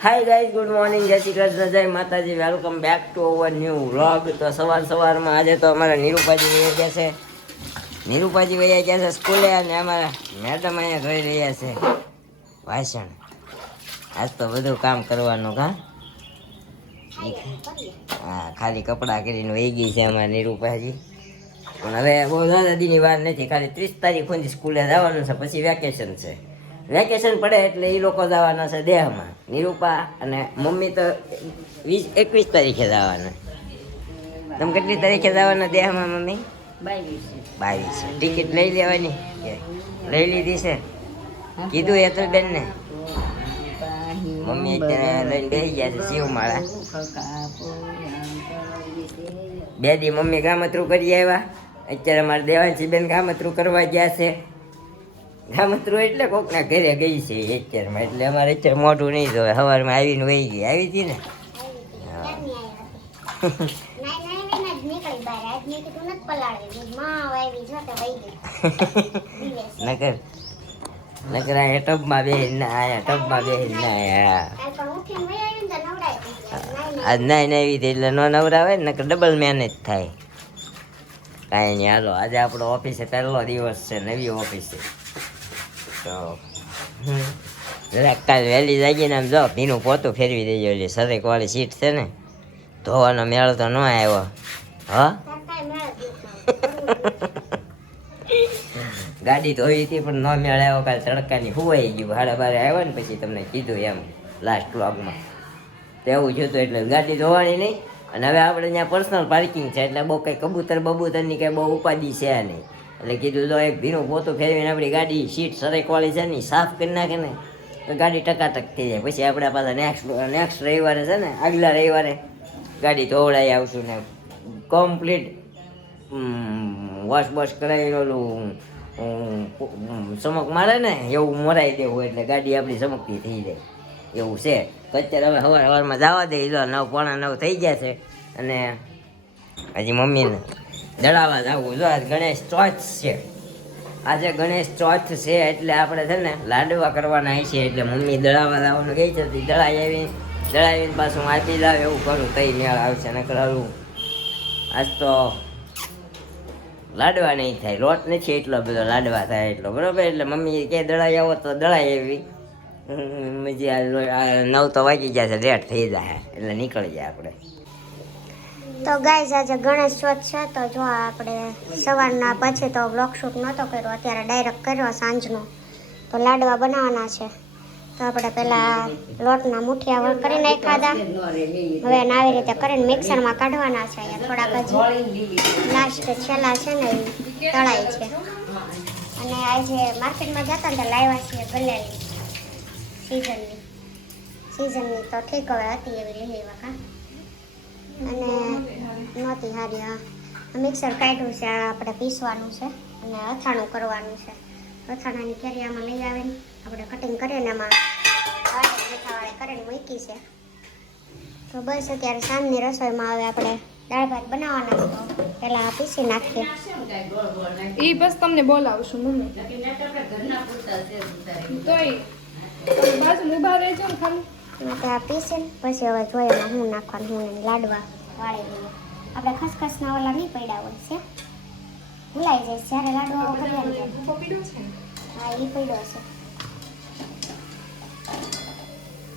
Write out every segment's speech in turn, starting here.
Hi guys, good morning, જય શ્રી કૃષ્ણ, જય માતાજી, welcome back to our new vlog. તો સવારમાં આજે તો અમારા નીરુપાજી વૈયા ગયા છે. નીરુપાજી વૈયા ગયા છે સ્કૂલે, અને અમારા મેડમ અહીંયા જોઈ રહ્યા છે ભાષણ. આજ તો બધું કામ કરવાનું. હા, ખાલી કપડાં કરીને વહી ગઈ છે અમારા નીરુપાજી. પણ હવે બહુ દાદાજીની વાર નથી, ખાલી 30 તારીખ સુધી સ્કૂલે જવાનું છે, પછી વેકેશન છે. વેકેશન પડે એટલે એ લોકો જવાના છે દેહમાં. નિરૂપા અને મમ્મી તો 21 તારીખે જવાના. તમે કેટલી તારીખે જવાના દેહમાં મમ્મી? 22. ટિકિટ લઈ લેવાની? લઈ લીધી છે? કીધું હેતલબેન ને? મમ્મી અત્યારે લઈને બેસી ગયા છે શિવમાળા. 2 દી મમ્મી ગામતરું કરી આવ્યા. અત્યારે અમારે દેવાંશીબેન ગામતરું કરવા ગયા છે. ગામતરું એટલે કોકના ઘરે ગઈ છે અત્યારમાં, એટલે અમારે અત્યારે મોઢું નહીં જોવે. સવારમાં આવીને વહી ગઈ. આવી હતી ને? નકર અહીંયા ટબમાં બેહીને ના આયા, ટબમાં બેહીને ના આયા. આજ નાઈને આવી હતી એટલે નો નવરાવે ને, નકર ડબલ મહેનત થાય. કાંઈ નહીં, હાલો આજે આપણો ઓફિસે પહેલો દિવસ છે, નવી ઓફિસે. તો જરાક કાલ વહેલી જાગીને આમ જો ભીનું પોતું ફેરવી દેજો. એટલે સરેક વાળી સીટ છે ને, ધોવાનો મેળ તો ન આવ્યો. હા, ગાડી ધોઈ હતી પણ ન મેળ આવ્યો. કાલ તડકાની હુવાઈ ગયું. 12:30 આવ્યો ને પછી તમને કીધું એમ લાસ્ટ વ્લોગમાં તેવું થયું હતું. એટલે ગાડી ધોવાની નહીં. અને હવે આપણે ત્યાં પર્સનલ પાર્કિંગ છે, એટલે બહુ કંઈ કબૂતરની કંઈ બહુ ઉપાધિ છે નહીં. એટલે કીધું તો એક ભીનું પોતું ફેરવીને આપણી ગાડી સીટ સરેકવાળી છે ને સાફ કરી નાખે ને તો ગાડી ટકાટક થઈ જાય. પછી આપણે પાછા નેક્સ્ટ રવિવારે છે ને, આગલા રવિવારે ગાડી ધોવડાવી આવશું ને કમ્પ્લીટ વોશ કરાવીને ઓલું ચમક મારે ને એવું મરાઈ દેવું, એટલે ગાડી આપણી ચમકતી થઈ જાય એવું છે. તો અત્યારે હવે સવારમાં જવા દે. 9:45 થઈ ગયા છે. અને હજી મમ્મીને દળાવા જવું. જો આજ ગણેશ ચોથ છે. આજે ગણેશ ચોથ છે એટલે આપણે છે ને લાડવા કરવાના છે. એટલે મમ્મી દળાવા જવાનું કહે છે. દળાવીને પાછું આપી લાવ એવું કરું તઈ મેળ આવશે. નકર હાલું આજ તો લાડવા નહીં થાય. લોટ નથી એટલો બધો, લાડવા થાય એટલો બરોબર. એટલે મમ્મી કે દળાઈ આવો તો દળાઈ એવી. મજી 9 તો વાગી ગયા છે, લેટ થઈ જાય એટલે નીકળી જાય આપણે. તો ગાઈઝ આજે ગણેશ ચોથ છે, તો જો આપણે સવારના પછી તો બ્લોગ શૂટ નહોતો કર્યો, અત્યારે ડાયરેક્ટ કર્યો સાંજનો. તો લાડવા બનાવવાના છે. તો આપણે પહેલાં લોટના મુઠિયા કરી નાખ્યા હતા. હવે એને આવી રીતે કરીને મિક્સરમાં કાઢવાના છે. અહીંયા થોડાક હજી લાસ્ટ છેલ્લા છે ને એ તળાય છે. અને આજે માર્કેટમાં જતા ને તો લાવ્યા છીએ ગલેલી સિઝનની તો ઠીક હવે હતી એવી લઈ આવ્યા. અને નહોતી હારી. હા, મિક્સર કાઢ્યું છે, આપણે પીસવાનું છે અને અથાણું કરવાનું છે. અથાણાની કેરીયામાં લઈ આવીને આપણે કટિંગ કરીને એમાં મીઠાવાળી કરીને મૂકી છે. તો બસ અત્યારે સાંજની રસોઈમાં હવે આપણે દાળ ભાત બનાવવાના છે. તો પહેલાં પીસી નાખીએ. એ બસ તમને બોલાવશું મમ્મી. તોય બાજુ ઊભા રહેજો ને ખાલી. ત્યાં પીસીને પછી હવે જોઈએ એમાં હું નાખવાનું. હું લાડવા વાળી દઈએ. આપણે ખસખસના ઓલા નહીં પડ્યા હોય છે, ભૂલાઈ જાય જ્યારે લાડવા કરીએ ને. હા, એ પડ્યો છે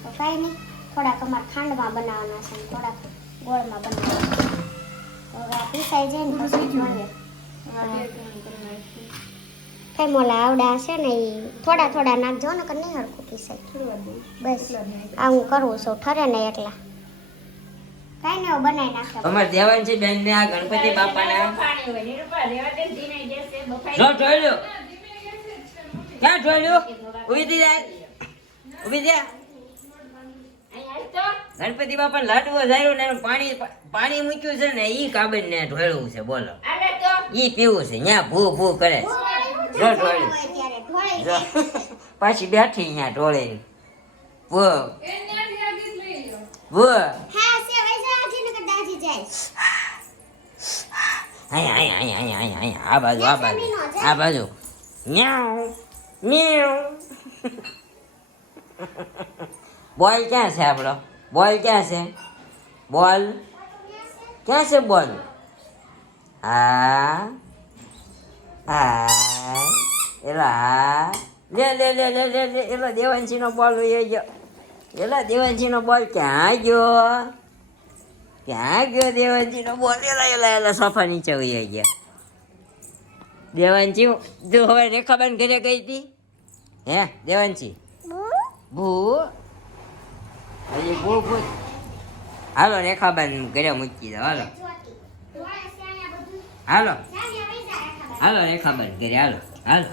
તો કાંઈ નહીં. થોડાક અમારે ખાંડમાં બનાવવાના છે ને થોડાક ગોળમાં બનાવવાના. હવે આ પીસાઈ જાય ને પછી જોઈએ. કઈ મોલા આવડા છે ને એ થોડા નાખજો ને કે નહીં હરખું પીસાય. બસ આ હું કરું છું, ઠરે ને એટલા કાંઈ નહીં બનાવી નાખે. અમારે દેવાંશી બેન ને આ ગણપતિ બાપાને જો જોઈ ક્યાં જોઈ ઉભી થઈ જાય, ઉભી થયા. ગણપતિ બાપા લાડવો જાયો ને પાણી મૂક્યું છે ને ઈ કાબન ને ઢોળવું છે. બોલો ઈ પીવું છે. ન્યા ભૂ કરે જો ઢોળી પાછી બેઠી ન્યા ઢોળે આ બાજુ ન્યાઉ ન્યાઉ. બોલ ક્યાં છે આપણો? બોલ ક્યાં છે? બોલ ક્યાં છે બોલ? હા હા એલા લે લે લે લે લે લે એલા દેવાંશીનો બોલ વહી ગયો. એલા દેવાંશીનો બોલ ક્યાં ગયો? ક્યાં ગયો દેવાંશીનો બોલ? એલા એલા એલા સોફા નીચે વહી ગયા. દેવાંશી જો હવે રેખાબેન ઘરે ગઈ હતી હે દેવાંશી? ભૂ હજી ભૂ ભૂ હાલો રેખાબેન ઘરે મૂકી દો. હાલો હાલો હાલો રેખાબેન ઘરે હાલો હાલો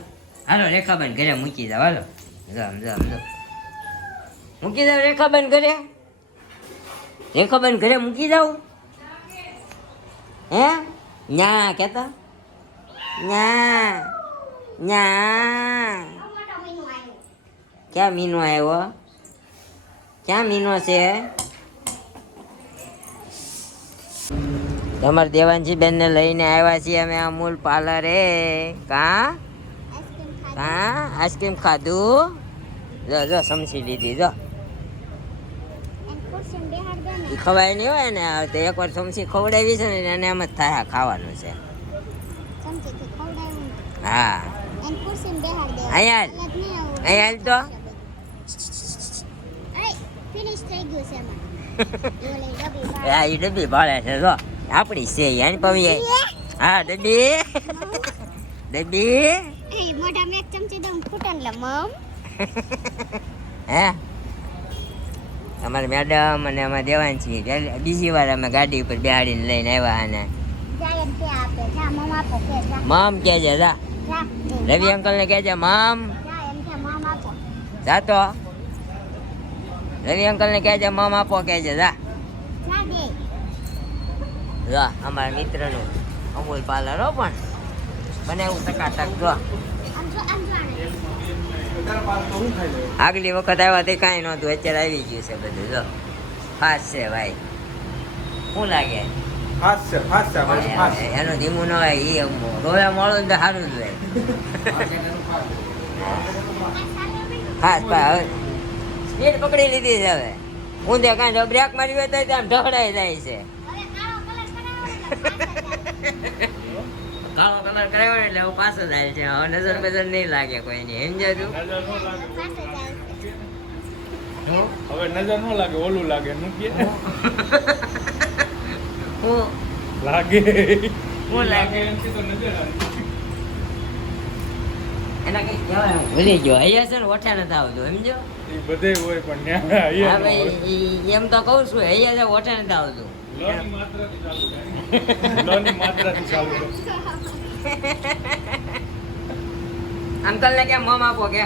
હાલો રેખાબેન ઘરે મૂકી દો. હાલો મૂકી દઉં રેખાબેન ઘરે? રેખાબેન ઘરે મૂકી દઉં હે? ન્યા કેતા ન્યા ન્યા ક્યાં મીનો આવ્યો? ક્યાં મીનો છે? તમારા દેવાંશી બેનને લઈને આવ્યા છીએ અમે અમૂલ પાર્લરે. કા આઈસ્ક્રીમ ખાધું? જો જો સમસી લીધી જો. એ ખવાય નહીં હોય ને તો એકવાર સમસી ખવડાવી છે ને એને એમ જ થાય ખાવાનું છે. હા અહીંયા અહીંયા તો હા એ ડબ્બી ભાળે છે જો આપણી છે એની પવી. હા ડબ્બી ડબ્બી મોઢામાં એક ચમચી દઉં ફૂટન લે મમ. હે અમારે મેડમ અને અમારે દેવાંશી બીજી વાર અમે ગાડી ઉપર બેહાડીને લઈને આવ્યા. અને મમ કે છે જા રવિ અંકલ ને કે છે મમ જાતો રવિ અંકલ ને કે છે મમ આપો કે છે જા. જો અમારા મિત્રનું અમૂલ પાર્લર હો પણ બનાવ્યું ટકાટક. જો આગલી વખત આવ્યા તે કાંઈ નહોતું, અત્યારે આવી ગયું છે બધું. જો ફાસ્ટ છે ભાઈ. શું લાગે? એનું ધીમું ન હોય એ રોવે મળું તો સારું જ હોય. ખાસ હવે સ્પીડ પકડી લીધી છે. હવે ઊંધે કાંઈ બ્રેક મારી હોય તો આમ ઢહડાઈ જાય છે. કાળો કલર કરાવ્યો એટલે હું પાછો જાય છે. હવે નજર બજર નહીં લાગે કોઈની. સમજાતું? હવે નજર ન લાગે, ઓલું લાગે. હું લાગે હું લાગે એનાથી તો નજર આવે. એના કઈ કહેવાય હું ભૂલી ગયો. અહીંયા છે ને ઓઠે નથી આવતું સમજો. એ બધે હોય પણ હા અહીંયા ભાઈ એમ તો કહું છું અહીંયા છે ઓઠે નથી આવતું. લોની માત્રાથી ચાલુ થાય. લોની માત્રાથી ચાલુ થાય. અંકલ ને કેમ મમ આપો કે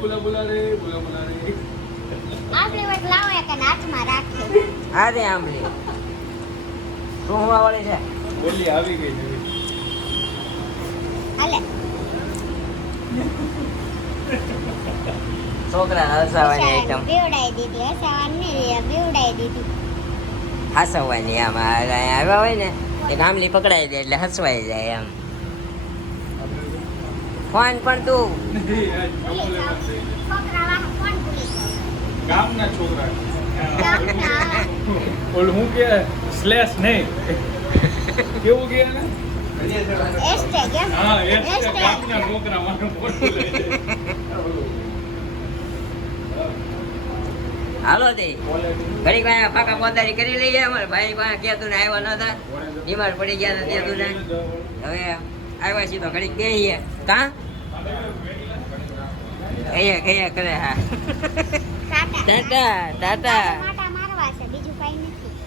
બોલા બોલા રે બોલા બોલા રે. અરે આંબલી શું હોવા વાળી છે? બોલી આવી ગઈ નવી. છોકરા હસાવાની આઈટમ હસવાની આમ આવ્યા હોય ને એક આંબલી પકડાઈ દે એટલે હસવાઈ જાય એમ. ફોન પણ તું ગામના છોકરા. ઓલું હું કે સ્લેશ નહીં કેવું કે ને હા એ ગામના છોકરા મારું ફોટો લઈ લે. હાલો તે ઘડી પાસે પાકા પોતારી કરી લઈએ. અમારે ભાઈ પાસે કહેતું ને આવ્યા નતા, બીમાર પડી ગયા હતા કહેતું ને. હવે આવ્યા છીએ તો ઘડીક બેસીએ. કાં કહીએ કહીએ કરે. હા ટાટા ટાટા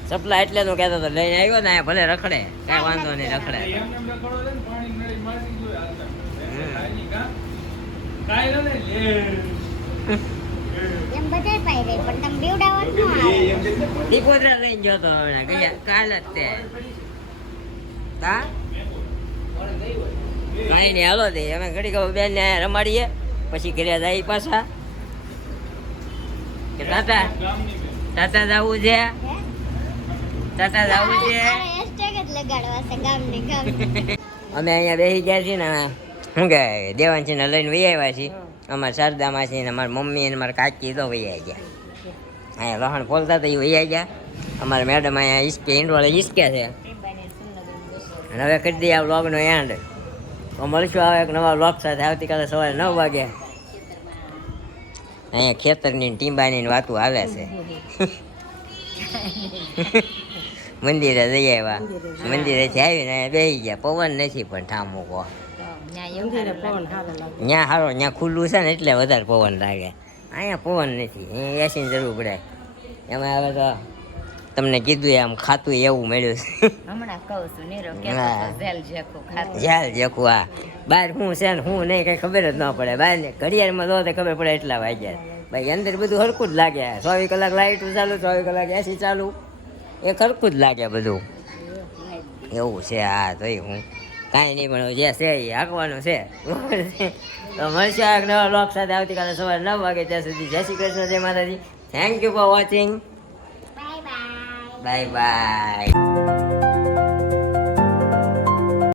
સપલા એટલે તો કહેતો હતો લઈને આવ્યો ને ભલે રખડે કાંઈ વાંધો નહીં રખડે. એમને રખડો લે ને પાણી નળી મારી ગયો હાલતા. કાઈ નહીં કા કાઈ ન લે. દીપોદરા લઈને જતો હમણાં ગયા કાલ જ તે. કા કઈ નહીં હાલો તે અમે ઘડી બેન ને રમાડીએ પછી ઘરે જાય પાછા. કે ટાટા ટાટા જવું છે? ટાટા જવું છે? અમે અહીંયા બેસી ગયા છીએ ને શું કે દેવાંશીને લઈને વહી આવ્યા છીએ અમારા શારદામાં છે ને અમારા મમ્મી અને મારા કાકી તો વહી આવી ગયા અહીંયા લહણ ફોલતા તો એ વહી આવી ગયા અમારા મેડમ અહીંયા હિસકે ઈંડવાળા હિસકે છે અને હવે કરી દઈએ આ વ્લોગનો એન્ડ તો મળશું આવે એક નવા વ્લોગ સાથે આવતીકાલે સવારે 9 વાગે અહીંયા ખેતરની ટીંબાની વાતો આવે છે મંદિરે જઈ આવ્યા મંદિરેથી આવીને અહીંયા બેસી ગયા પવન નથી પણ ઠામ મૂકો ત્યાં સારો ત્યાં ખુલ્લું છે ને એટલે વધારે પવન લાગે અહીંયા પવન નથી અહીંયા એસીની જરૂર પડે એમાં હવે તો તમને કીધું આમ ખાતું એવું મળ્યું છે હમણાં કહું છું નીરવ કે ઝેલ જેખું ખાતું ઝાલ જેખું આ બહાર શું છે ને શું નહીં કઈ ખબર જ ન પડે બહાર ને ઘડિયાળમાં જો તો ખબર પડે એટલા વાગ્યા ભાઈ અંદર બધું હરખું જ લાગે 24 કલાક લાઇટ ચાલુ 24 કલાક એસી ચાલુ એ હરખું જ લાગે બધું એવું છે હા તો હું કાંઈ નહીં પણ જે છે એ હાંકવાનું છે તો મળશે આ નવા બ્લોગ સાથે આવતીકાલે સવારે 9 વાગે ત્યાં સુધી જય શ્રી કૃષ્ણ જય માતાજી thank you for watching bye bye